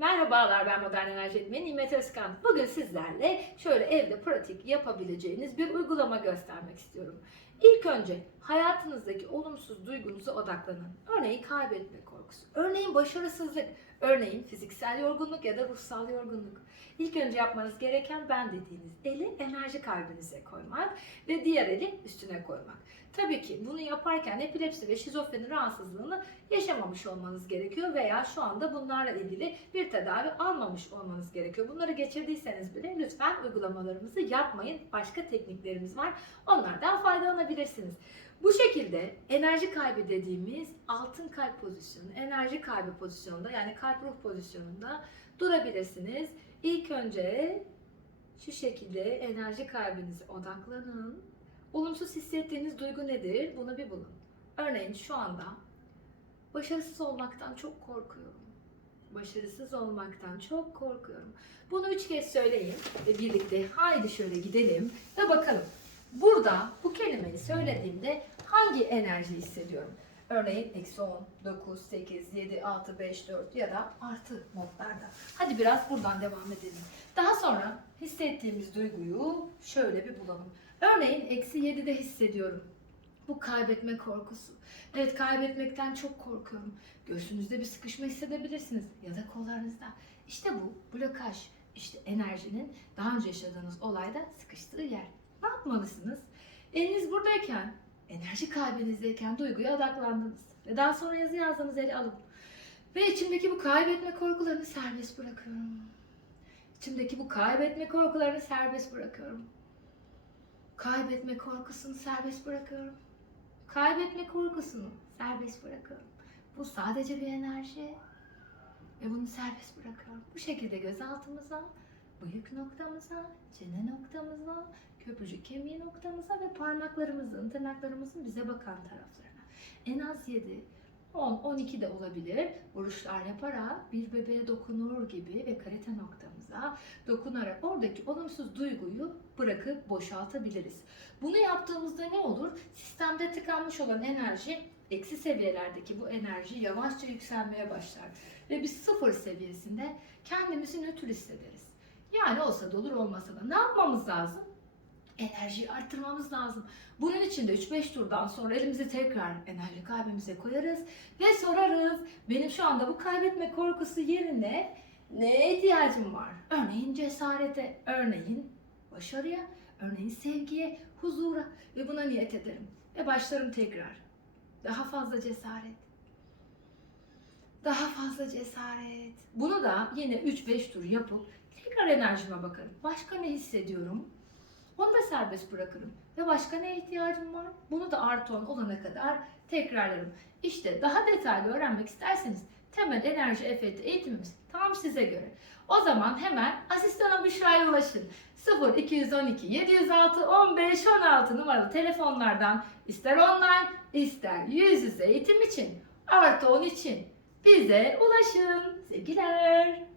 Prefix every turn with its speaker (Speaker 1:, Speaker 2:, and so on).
Speaker 1: Merhabalar ben Modern Enerji Eğitmeni Nimet Özkan. Bugün sizlerle şöyle evde pratik yapabileceğiniz bir uygulama göstermek istiyorum. İlk önce hayatınızdaki olumsuz duygunuza odaklanın. Örneğin kaybetme korkusu, örneğin başarısızlık, örneğin fiziksel yorgunluk ya da ruhsal yorgunluk. İlk önce yapmanız gereken ben dediğiniz eli enerji kalbinize koymak ve diğer eli üstüne koymak. Tabii ki bunu yaparken epilepsi ve şizofreni rahatsızlığını yaşamamış olmanız gerekiyor veya şu anda bunlarla ilgili bir tedavi almamış olmanız gerekiyor. Bunları geçirdiyseniz bile lütfen uygulamalarımızı yapmayın. Başka tekniklerimiz var. Onlardan faydalanabilirsiniz. Bu şekilde enerji kaybı dediğimiz altın kalp pozisyonu, enerji kaybı pozisyonunda yani kalp ruh pozisyonunda durabilirsiniz. İlk önce şu şekilde enerji kalbinize odaklanın. Olumsuz hissettiğiniz duygu nedir? Bunu bir bulun. Örneğin şu anda başarısız olmaktan çok korkuyorum. Başarısız olmaktan çok korkuyorum. Bunu üç kez söyleyin ve birlikte haydi şöyle gidelim ve bakalım. Burada bu kelimeyi söylediğimde hangi enerji hissediyorum? Örneğin eksi 10, 9, 8, 7, 6, 5, 4 ya da artı modlarda. Hadi biraz buradan devam edelim. Daha sonra hissettiğimiz duyguyu şöyle bir bulalım. Örneğin eksi 7'de hissediyorum. Bu kaybetme korkusu. Evet kaybetmekten çok korkuyorum. Göğsünüzde bir sıkışma hissedebilirsiniz ya da kollarınızda. İşte bu blokaj. İşte enerjinin daha önce yaşadığınız olayda sıkıştığı yer. Ne yapmalısınız? Eliniz buradayken, enerji kalbinizdeyken duyguya odaklandınız. Ve daha sonra yazı yazdığınız eli alın. Ve içimdeki bu kaybetme korkularını serbest bırakıyorum. İçimdeki bu kaybetme korkularını serbest bırakıyorum. Kaybetme korkusunu serbest bırakıyorum. Kaybetme korkusunu serbest bırakıyorum. Bu sadece bir enerji ve bunu serbest bırakıyorum. Bu şekilde gözaltımıza, bıyık noktamıza, çene noktamıza, köprücük kemiği noktamıza ve parmaklarımızın, tırnaklarımızın bize bakan taraflarına. En az 7, 10, 12 de olabilir. Vuruşlar yaparak bir bebeğe dokunur gibi ve karate noktamıza dokunarak oradaki olumsuz duyguyu bırakıp boşaltabiliriz. Bunu yaptığımızda ne olur? Sistemde tıkanmış olan enerji eksi seviyelerdeki bu enerji yavaşça yükselmeye başlar. Ve biz sıfır seviyesinde kendimizi nötr hissederiz. Yani olsa da olur olmasa da ne yapmamız lazım? Enerjiyi arttırmamız lazım. Bunun için de 3-5 turdan sonra elimizi tekrar enerji kalbimize koyarız ve sorarız. Benim şu anda bu kaybetme korkusu yerine neye ihtiyacım var? Örneğin cesarete, örneğin başarıya, örneğin sevgiye, huzura ve buna niyet ederim. Ve başlarım tekrar. Daha fazla cesaret. Daha fazla cesaret. Bunu da yine 3-5 tur yapıp tekrar enerjime bakarım. Başka ne hissediyorum? Onu da serbest bırakırım. Ve başka ne ihtiyacım var? Bunu da artı 10 olana kadar tekrarlarım. İşte daha detaylı öğrenmek isterseniz temel enerji efekti eğitimimiz tam size göre. O zaman hemen asistana Büşra'ya ulaşın. 0 212 706 15 16 numaralı telefonlardan ister online ister yüz yüze eğitim için artı 10 için bize ulaşın. Sevgiler.